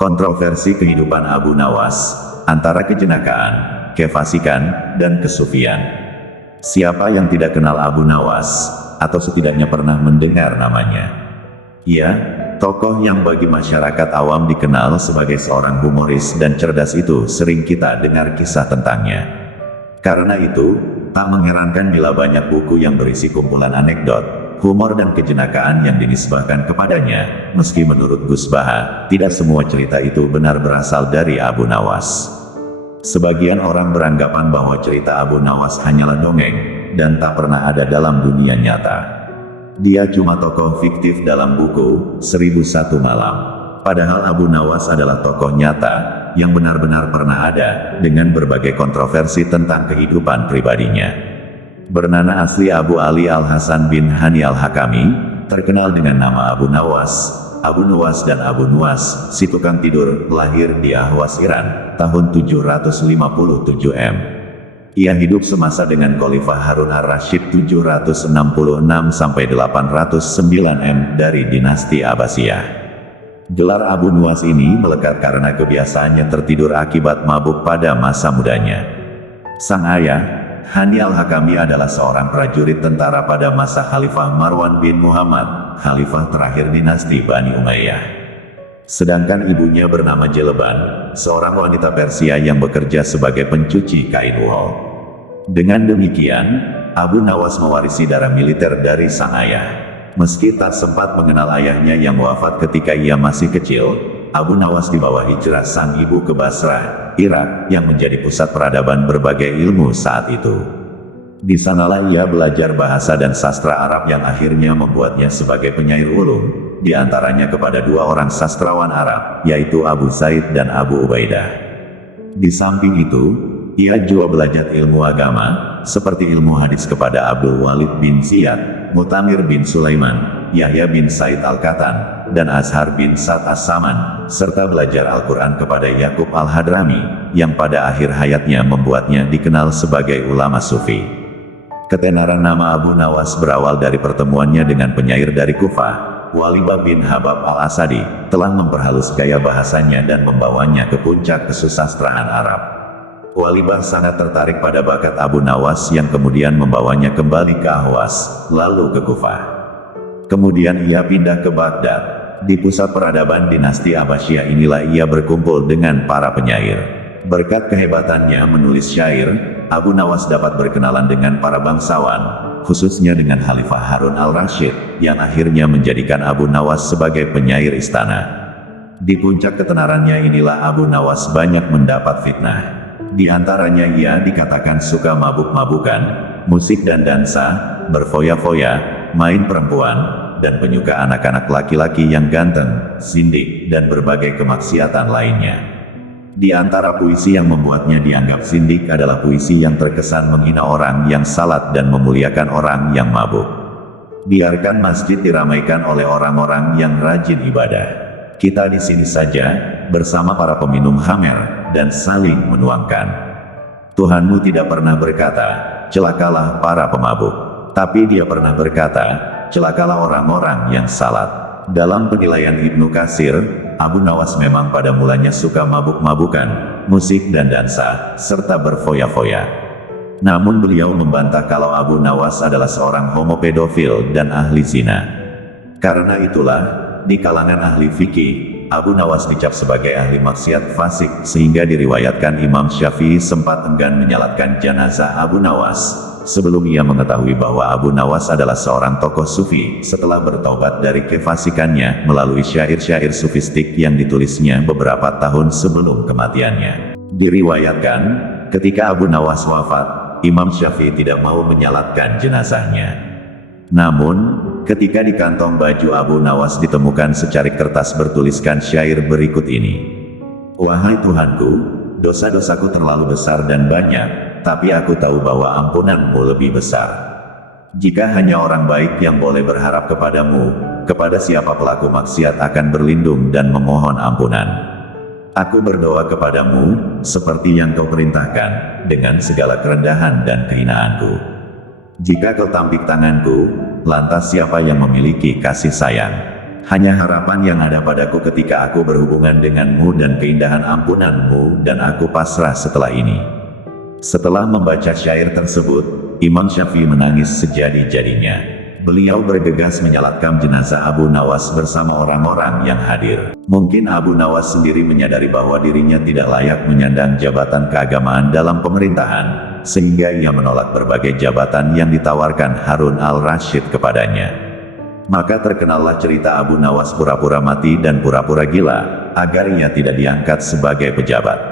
Kontroversi kehidupan Abu Nawas, antara kejenakaan, kefasikan, dan kesufian. Siapa yang tidak kenal Abu Nawas, atau setidaknya pernah mendengar namanya? Ya, tokoh yang bagi masyarakat awam dikenal sebagai seorang humoris dan cerdas itu sering kita dengar kisah tentangnya. Karena itu, tak mengherankan bila banyak buku yang berisi kumpulan anekdot, humor dan kejenakaan yang dinisbahkan kepadanya, meski menurut Gus Baha, tidak semua cerita itu benar berasal dari Abu Nawas. Sebagian orang beranggapan bahwa cerita Abu Nawas hanyalah dongeng, dan tak pernah ada dalam dunia nyata. Dia cuma tokoh fiktif dalam buku, 1001 Malam. Padahal Abu Nawas adalah tokoh nyata, yang benar-benar pernah ada, dengan berbagai kontroversi tentang kehidupan pribadinya. Bernama asli Abu Ali Al-Hasan bin Hani Al-Hakami, terkenal dengan nama Abu Nawas, Abu Nuwas dan Abu Nuwas, si tukang tidur, lahir di Ahwas, Iran, tahun 757 M. Ia hidup semasa dengan Khalifah Harun ar-Rasyid 766-809 M dari dinasti Abbasiyah. Gelar Abu Nuwas ini melekat karena kebiasaannya tertidur akibat mabuk pada masa mudanya. Sang ayah, Hani Al-Hakami adalah seorang prajurit tentara pada masa Khalifah Marwan bin Muhammad, khalifah terakhir dinasti Bani Umayyah. Sedangkan ibunya bernama Jeleban, seorang wanita Persia yang bekerja sebagai pencuci kain wol. Dengan demikian, Abu Nawas mewarisi darah militer dari sang ayah. Meski tak sempat mengenal ayahnya yang wafat ketika ia masih kecil, Abu Nawas dibawa hijrah sang ibu ke Basrah, Irak, yang menjadi pusat peradaban berbagai ilmu saat itu. Di sanalah ia belajar bahasa dan sastra Arab yang akhirnya membuatnya sebagai penyair ulum, di antaranya kepada dua orang sastrawan Arab, yaitu Abu Said dan Abu Ubaidah. Di samping itu, ia juga belajar ilmu agama, seperti ilmu hadis kepada Abdul Walid bin Ziyad, Mutamir bin Sulaiman, Yahya bin Said Al-Katan, dan Azhar bin Sa'd As-Saman, serta belajar Al-Quran kepada Yakub Al-Hadrami, yang pada akhir hayatnya membuatnya dikenal sebagai ulama sufi. Ketenaran nama Abu Nawas berawal dari pertemuannya dengan penyair dari Kufah, Walibah bin Habab Al-Asadi, telah memperhalus gaya bahasanya dan membawanya ke puncak kesusastraan Arab. Walibah sangat tertarik pada bakat Abu Nawas yang kemudian membawanya kembali ke Ahwas, lalu ke Kufah. Kemudian ia pindah ke Baghdad. Di pusat peradaban dinasti Abbasiyah inilah ia berkumpul dengan para penyair. Berkat kehebatannya menulis syair, Abu Nawas dapat berkenalan dengan para bangsawan, khususnya dengan Khalifah Harun al-Rasyid, yang akhirnya menjadikan Abu Nawas sebagai penyair istana. Di puncak ketenarannya inilah Abu Nawas banyak mendapat fitnah. Di antaranya ia dikatakan suka mabuk-mabukan, musik dan dansa, berfoya-foya, main perempuan, dan penyuka anak-anak laki-laki yang ganteng, sindik, dan berbagai kemaksiatan lainnya. Di antara puisi yang membuatnya dianggap sindik adalah puisi yang terkesan menghina orang yang salat dan memuliakan orang yang mabuk. Biarkan masjid diramaikan oleh orang-orang yang rajin ibadah. Kita di sini saja, bersama para peminum khamer, dan saling menuangkan. Tuhanmu tidak pernah berkata, celakalah para pemabuk. Tapi dia pernah berkata, celakalah orang-orang yang salat. Dalam penilaian Ibnu Katsir, Abu Nawas memang pada mulanya suka mabuk-mabukan, musik dan dansa, serta berfoya-foya. Namun beliau membantah kalau Abu Nawas adalah seorang homopedofil dan ahli zina. Karena itulah, di kalangan ahli fikih, Abu Nawas dicap sebagai ahli maksiat fasik, sehingga diriwayatkan Imam Syafi'i sempat enggan menyalatkan jenazah Abu Nawas, sebelum ia mengetahui bahwa Abu Nawas adalah seorang tokoh sufi, setelah bertobat dari kefasikannya melalui syair-syair sufistik yang ditulisnya beberapa tahun sebelum kematiannya. Diriwayatkan, ketika Abu Nawas wafat, Imam Syafi'i tidak mau menyalatkan jenazahnya. Namun, ketika di kantong baju Abu Nawas ditemukan secarik kertas bertuliskan syair berikut ini. Wahai Tuhanku, dosa-dosaku terlalu besar dan banyak, tapi aku tahu bahwa ampunanmu lebih besar. Jika hanya orang baik yang boleh berharap kepadamu, kepada siapa pelaku maksiat akan berlindung dan memohon ampunan. Aku berdoa kepadamu, seperti yang kau perintahkan, dengan segala kerendahan dan kehinaanku. Jika kau tampik tanganku, lantas siapa yang memiliki kasih sayang? Hanya harapan yang ada padaku ketika aku berhubungan denganmu dan keindahan ampunanmu dan aku pasrah setelah ini. Setelah membaca syair tersebut, Imam Syafi'i menangis sejadi-jadinya. Beliau bergegas menyalatkan jenazah Abu Nawas bersama orang-orang yang hadir. Mungkin Abu Nawas sendiri menyadari bahwa dirinya tidak layak menyandang jabatan keagamaan dalam pemerintahan, sehingga ia menolak berbagai jabatan yang ditawarkan Harun al-Rashid kepadanya. Maka terkenallah cerita Abu Nawas pura-pura mati dan pura-pura gila, agar ia tidak diangkat sebagai pejabat.